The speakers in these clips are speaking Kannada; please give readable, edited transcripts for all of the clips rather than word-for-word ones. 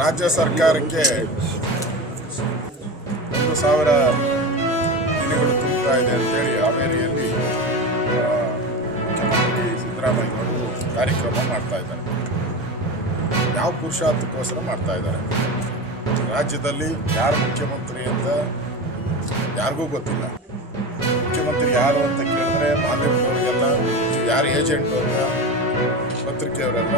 ರಾಜ್ಯ ಸರ್ಕಾರಕ್ಕೆ 1,000 ದಿನಗಳು ತುಂಬುತ್ತಾ ಇದೆ ಅಂತೇಳಿ ಹಾವೇರಿಯಲ್ಲಿ ಮುಖ್ಯಮಂತ್ರಿ ಸಿದ್ದರಾಮಯ್ಯನವರು ಕಾರ್ಯಕ್ರಮ ಮಾಡ್ತಾ ಇದ್ದಾರೆ. ಯಾವ ಪುರುಷಾರ್ಥಕ್ಕೋಸ್ಕರ ಮಾಡ್ತಾ ಇದ್ದಾರೆ? ರಾಜ್ಯದಲ್ಲಿ ಯಾರು ಮುಖ್ಯಮಂತ್ರಿ ಅಂತ ಯಾರಿಗೂ ಗೊತ್ತಿಲ್ಲ. ಮುಖ್ಯಮಂತ್ರಿ ಯಾರು ಅಂತ ಕೇಳಿದ್ರೆ ಮಾಧ್ಯಮದವರಿಗೆಲ್ಲ ಯಾರು ಏಜೆಂಟ್ ಅಂತ ಪತ್ರಿಕೆಯವರೆಲ್ಲ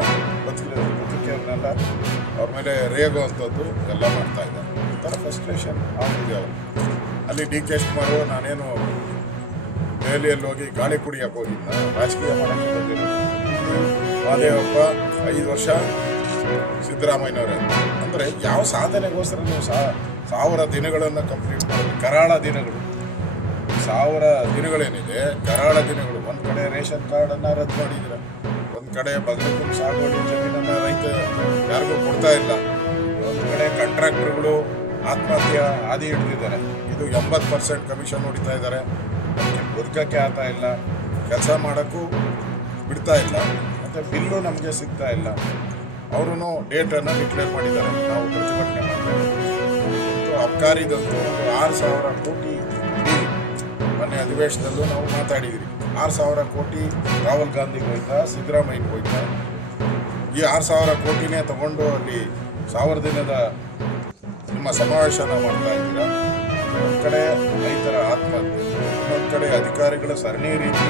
ಅವ್ರ ಮೇಲೆ ರೇಗೋ ಅಂಥದ್ದು ಎಲ್ಲ ಮಾಡ್ತಾ ಇದ್ದಾರೆ. ಒಂಥರ ಫ್ರಸ್ಟ್ರೇಷನ್ ಆಗಿದೆ ಅವರು. ಅಲ್ಲಿ ಡಿ ಕೆ ಶಿವಕುಮಾರ್ ನಾನೇನು ದೆಹಲಿಯಲ್ಲಿ ಹೋಗಿ ಗಾಳಿ ಕುಡಿಯೋಕೆ ಹೋಗಿದ್ದ, ರಾಜಕೀಯ ಮಾಡೋಕ್ಕೆ ಬಂದಿಲ್ಲ. ಮಾದೇವಪ್ಪ 5 ವರ್ಷ ಸಿದ್ದರಾಮಯ್ಯನವರೇ ಅಂದರೆ ಯಾವ ಸಾಧನೆಗೋಸ್ಕರ ನೀವು 1000 ದಿನಗಳನ್ನು ಕಂಪ್ಲೀಟ್ ಮಾಡೋದು? ಕರಾಳ ದಿನಗಳು, 1000 ದಿನಗಳೇನಿದೆ ಕರಾಳ ದಿನಗಳು. ಒಂದು ಕಡೆ ರೇಷನ್ ಕಾರ್ಡನ್ನು ರದ್ದು ಮಾಡಿದ್ರೆ, ಒಂದು ಕಡೆ ಬಗಲಕುಂಟೆ ಸಾಗುವಳಿ ಜಮೀನನ್ನು ರೈತ ಯಾರಿಗೂ ಕೊಡ್ತಾ ಇಲ್ಲ, ಒಂದು ಕಡೆ ಕಾಂಟ್ರಾಕ್ಟರ್ಗಳು ಆತ್ಮಹತ್ಯೆ ಹಾದಿ ಹಿಡಿದಿದ್ದಾರೆ. ಇದು 80% ಕಮಿಷನ್ ಹೊಡಿತಾ ಇದ್ದಾರೆ. ಅದಕ್ಕೆ ಬದುಕಕ್ಕೆ ಆಗ್ತಾ ಇಲ್ಲ, ಕೆಲಸ ಮಾಡೋಕ್ಕೂ ಬಿಡ್ತಾ ಇಲ್ಲ, ಮತ್ತು ಬಿಲ್ಲು ನಮಗೆ ಸಿಗ್ತಾ ಇಲ್ಲ. ಅವರು ಡೇಟನ್ನು ಡಿಕ್ಲೇರ್ ಮಾಡಿದ್ದಾರೆ, ನಾವು ಪ್ರತಿಭಟನೆ ಮಾಡ್ತೇವೆ. ಮತ್ತು ಅಬ್ಕಾರಿದಂತೂ ಒಂದು 6,000 ಕೋಟಿ ಡೀಲ್ ಮೊನ್ನೆ ಅಧಿವೇಶನದಲ್ಲೂ ನಾವು ಮಾತಾಡಿದ್ವಿ. 6,000 ಕೋಟಿ ರಾಹುಲ್ ಗಾಂಧಿಗೆ ಹೋಯ್ತಾ, ಸಿದ್ದರಾಮಯ್ಯಗೆ ಹೋಯ್ತಾ? ಈ 6,000 ಕೋಟಿನೇ ತಗೊಂಡು ಅಲ್ಲಿ 1000 ದಿನದ ನಿಮ್ಮ ಸಮಾವೇಶನ ಮಾಡ್ತಾ ಇದ್ದೀರಾ. ಒಂದು ಕಡೆ ರೈತರ ಆತ್ಮಹತ್ಯೆ, ಇನ್ನೊಂದು ಕಡೆ ಅಧಿಕಾರಿಗಳ ಸರಣಿ ರೀತಿ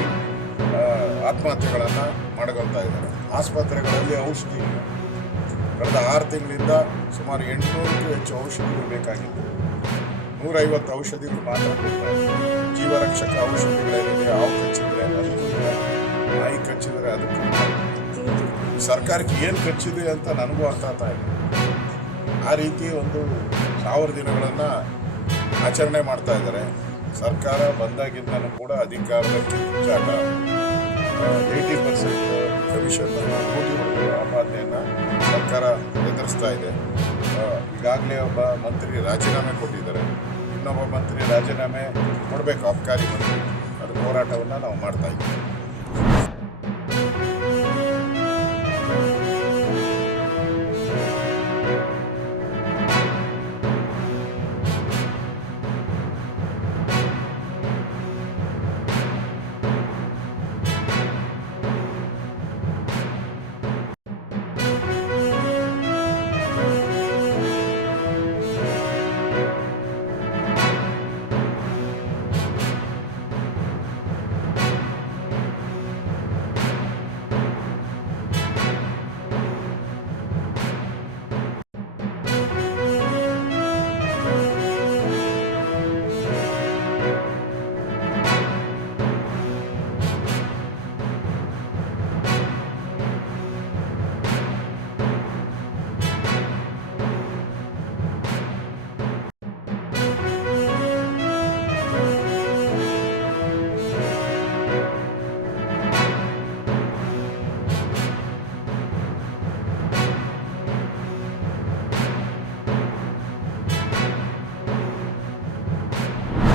ಆತ್ಮಹತ್ಯೆಗಳನ್ನು ಮಾಡ್ಕೊತಾ ಇದ್ದಾರೆ. ಆಸ್ಪತ್ರೆಗಳಲ್ಲಿ ಔಷಧಿ ಇಲ್ಲ. ಕಳೆದ 6 ತಿಂಗಳಿಂದ ಸುಮಾರು 800ಕ್ಕೂ ಹೆಚ್ಚು ಔಷಧಿಗಳು ಬೇಕಾಗಿತ್ತು. 150 ಔಷಧಿಗಳು ಮಾತ್ರ ಕೊಡ್ತಾ ಇದ್ದಾರೆ. ಜೀವರಕ್ಷಕ ಔಷಧಿಗಳೇನಿದೆ, ಹಾವು ಕಚ್ಚಿದ್ರೆ ಅದಕ್ಕೂ ಇಲ್ಲ, ನಾಯಿ ಕಚ್ಚಿದರೆ ಅದಕ್ಕೂ ಇಲ್ಲ. ಸರ್ಕಾರಕ್ಕೆ ಏನು ಕಚ್ಚಿದೆ ಅಂತ ನನಗೂ ಅರ್ಥ ಆಗ್ತಾ ಇಲ್ಲ. ಆ ರೀತಿ ಒಂದು 1000 ದಿನಗಳನ್ನು ಆಚರಣೆ ಮಾಡ್ತಾ ಇದ್ದಾರೆ. ಸರ್ಕಾರ ಬಂದಾಗಿಂದನೂ ಕೂಡ ಅಧಿಕಾರದ ಕಿಚ್ಚಾಟ, 80% ಕಮಿಷನನ್ನು ಕೋಟಿ ಆಪಾದನೆಯನ್ನು ಸರ್ಕಾರ ಎದುರಿಸ್ತಾ ಇದೆ. ಈಗಾಗಲೇ ಒಬ್ಬ ಮಂತ್ರಿ ರಾಜೀನಾಮೆ ಕೊಟ್ಟಿದ್ದಾರೆ, ಇನ್ನೊಬ್ಬ ಮಂತ್ರಿ ರಾಜೀನಾಮೆ ಕೊಡಬೇಕು, ಅಬ್ಕಾರಿ ಮಂತ್ರಿ. ಅದು ಹೋರಾಟವನ್ನು ನಾವು ಮಾಡ್ತಾ ಇದ್ದೀವಿ.